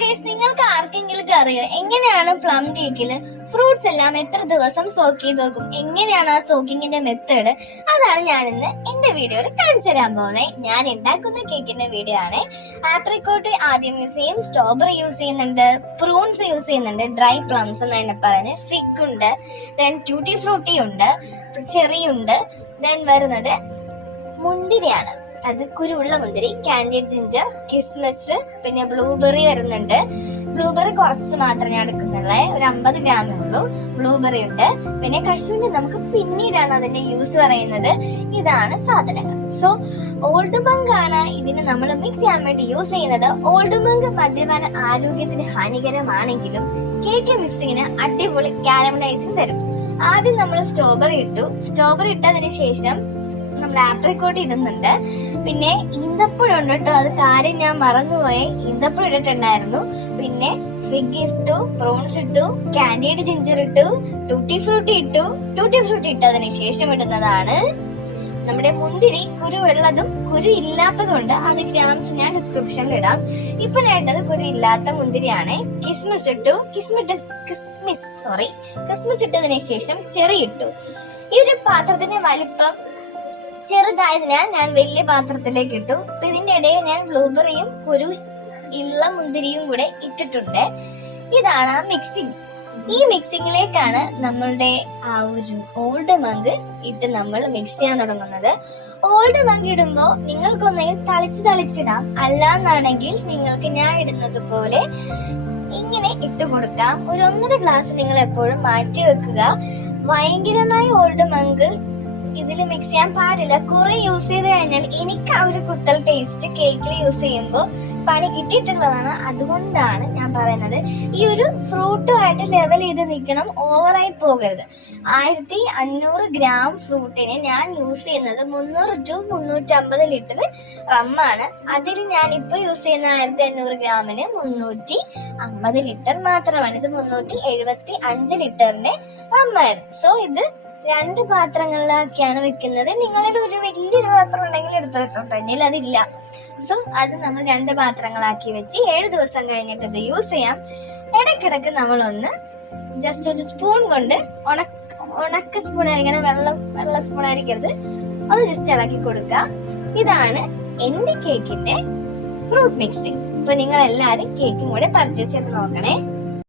Guys, നിങ്ങൾക്ക് ആർക്കെങ്കിലും അറിയോ എങ്ങനെയാണ് പ്ലം കേക്കിൽ ഫ്രൂട്ട്സ് എല്ലാം എത്ര ദിവസം സോക്ക് ചെയ്ത് വെക്കും? എങ്ങനെയാണ് ആ സോക്കിങ്ങിന്റെ മെത്തേഡ്? അതാണ് ഞാൻ ഇന്ന് എന്റെ വീഡിയോയിൽ കാണിച്ചു തരാൻ പോകുന്നത്. ഞാൻ ഉണ്ടാക്കുന്ന കേക്കിന്റെ വീഡിയോ ആണ്. ആപ്രിക്കോട്ട് ആദ്യം യൂസ് ചെയ്യും, സ്ട്രോബെറി യൂസ് ചെയ്യുന്നുണ്ട്, പ്രൂൺസ് യൂസ് ചെയ്യുന്നുണ്ട്, ഡ്രൈ പ്ലംസ് എന്നാണ് പറയുന്നത്, ഫിഗ് ഉണ്ട്, ദെൻ ട്യൂട്ടി ഫ്രൂട്ടി ഉണ്ട്, ചെറി ഉണ്ട്, ദെൻ വരുന്നത് മുന്തിരിയാണ്. അത് കുരുവുള്ള മുന്തിരി, കാൻഡിഡ് ജിഞ്ചർ, കിസ്മിസ്, പിന്നെ ബ്ലൂബെറി വരുന്നുണ്ട്. ബ്ലൂബെറി കുറച്ച് മാത്രമേ ഞാൻ എടുക്കുന്നുള്ളൂ, ഒരു 50 ഗ്രാമേ ഉള്ളൂ. ബ്ലൂബെറി ഉണ്ട്. പിന്നെ കശുവിന്റെ നമുക്ക് പിന്നീടാണ് അതിന്റെ യൂസ് പറയുന്നത്. ഇതാണ് സാധനങ്ങൾ. സോ ഓൾഡ് മങ്ക് ആണ് ഇതിന് നമ്മൾ മിക്സ് ചെയ്യാൻ വേണ്ടി യൂസ് ചെയ്യുന്നത്. ഓൾഡ് മങ്ക് മദ്യപാന ആരോഗ്യത്തിന് ഹാനികരമാണെങ്കിലും കേക്ക് മിക്സിങ്ങിന് അടിപൊളി കാരമലൈസിങ് തരും. ആദ്യം നമ്മൾ സ്ട്രോബെറി ഇട്ടതിന് ശേഷം നമ്മൾ ആപ്രിക്കോട്ട് ഇടുന്നുണ്ട്. പിന്നെ ഈന്തപ്പഴം ഉണ്ട് കേട്ടോ, അത് കാര്യം ഞാൻ മറന്നുപോയി. ഈന്തപ്പഴം ഇട്ടിട്ടുണ്ടായിരുന്നു. പിന്നെ ഫിഗ് ഇട്ടു, പ്രോൺസ് ഇട്ടു, കാൻഡിഡ് ജിഞ്ചർ ഇട്ടു, ടൂട്ടി ഫ്രൂട്ടി ഇട്ടതിന് ശേഷം ഇടുന്നതാണ് നമ്മുടെ മുന്തിരി. കുരു ഉള്ളതും കുരു ഇല്ലാത്തതും ഉണ്ട്. അത് ഗ്രാംസ് ഞാൻ ഡിസ്ക്രിപ്ഷനിൽ ഇടാം. ഇപ്പൊ ഞാൻ ഇട്ടത് കുരു ഇല്ലാത്ത മുന്തിരിയാണ്. കിസ്മിസ് ഇട്ടു. കിസ്മിസ് ഇട്ടതിന് ശേഷം ചെറി ഇട്ടു. ഈ ഒരു പാത്രത്തിന്റെ വലിപ്പം ചെറുതായതിനാൽ ഞാൻ വലിയ പാത്രത്തിലേക്ക് ഇട്ടു. അപ്പൊ ഇതിന്റെ ഇടയിൽ ഞാൻ ബ്ലൂബെറിയും കുരു ഉള്ള മുന്തിരിയും കൂടെ ഇട്ടിട്ടുണ്ട്. ഇതാണ് ആ മിക്സിങ്. ഈ മിക്സിങ്ങിലേക്കാണ് നമ്മളുടെ ആ ഒരു ഓൾഡ് മങ്ക് ഇട്ട് നമ്മൾ മിക്സ് ചെയ്യാൻ തുടങ്ങുന്നത്. ഓൾഡ് മങ്ക് ഇടുമ്പോൾ നിങ്ങൾക്കൊന്നെങ്കിൽ തളിച്ചിടാം, അല്ലാന്നാണെങ്കിൽ നിങ്ങൾക്ക് ഞാൻ ഇടുന്നത് പോലെ ഇങ്ങനെ ഇട്ട് കൊടുക്കാം. ഒരു 1.5 ഗ്ലാസ് നിങ്ങൾ എപ്പോഴും മാറ്റി വെക്കുക. ഭയങ്കരമായി ഓൾഡ് മങ്ക് ഇതിൽ മിക്സ് ചെയ്യാൻ പാടില്ല. കുറെ യൂസ് ചെയ്ത് കഴിഞ്ഞാൽ എനിക്ക് ആ ഒരു കുത്തൽ ടേസ്റ്റ് കേക്കിൽ യൂസ് ചെയ്യുമ്പോൾ പണി കിട്ടിയിട്ടുള്ളതാണ്. അതുകൊണ്ടാണ് ഞാൻ പറയുന്നത്, ഈ ഒരു ഫ്രൂട്ടുമായിട്ട് ലെവൽ ചെയ്ത് നിൽക്കണം, ഓവറായി പോകരുത്. 1500 ഗ്രാം ഫ്രൂട്ടിന് ഞാൻ യൂസ് ചെയ്യുന്നത് 300 to 350 ലിറ്റർ റമ്മാണ്. അതിൽ ഞാൻ ഇപ്പൊ യൂസ് ചെയ്യുന്ന 1500 ഗ്രാമിന് 350 ലിറ്റർ മാത്രമാണ്. ഇത് 375 ലിറ്ററിന്റെ റമ്മായിരുന്നു. സോ ഇത് 2 പാത്രങ്ങളിലാക്കിയാണ് വെക്കുന്നത്. നിങ്ങളിൽ ഒരു വലിയൊരു പാത്രം ഉണ്ടെങ്കിൽ എടുത്തു വെച്ചോട്ടോ, എങ്കിൽ അതില്ല. സോ അത് നമ്മൾ 2 പാത്രങ്ങളാക്കി വെച്ച് 7 ദിവസം കഴിഞ്ഞിട്ട് ഇത് യൂസ് ചെയ്യാം. ഇടയ്ക്കിടയ്ക്ക് നമ്മളൊന്ന് ജസ്റ്റ് ഒരു സ്പൂൺ കൊണ്ട് ഉണക്ക സ്പൂൺ ആയിരിക്കണം, വെള്ള സ്പൂൺ ആയിരിക്കരുത്, ഒന്ന് ജസ്റ്റ് ഇളക്കി കൊടുക്കാം. ഇതാണ് എന്റെ കേക്കിന്റെ ഫ്രൂട്ട് മിക്സിങ്. ഇപ്പൊ നിങ്ങൾ എല്ലാരും കേക്കും കൂടെ പർച്ചേസ് ചെയ്ത് നോക്കണേ.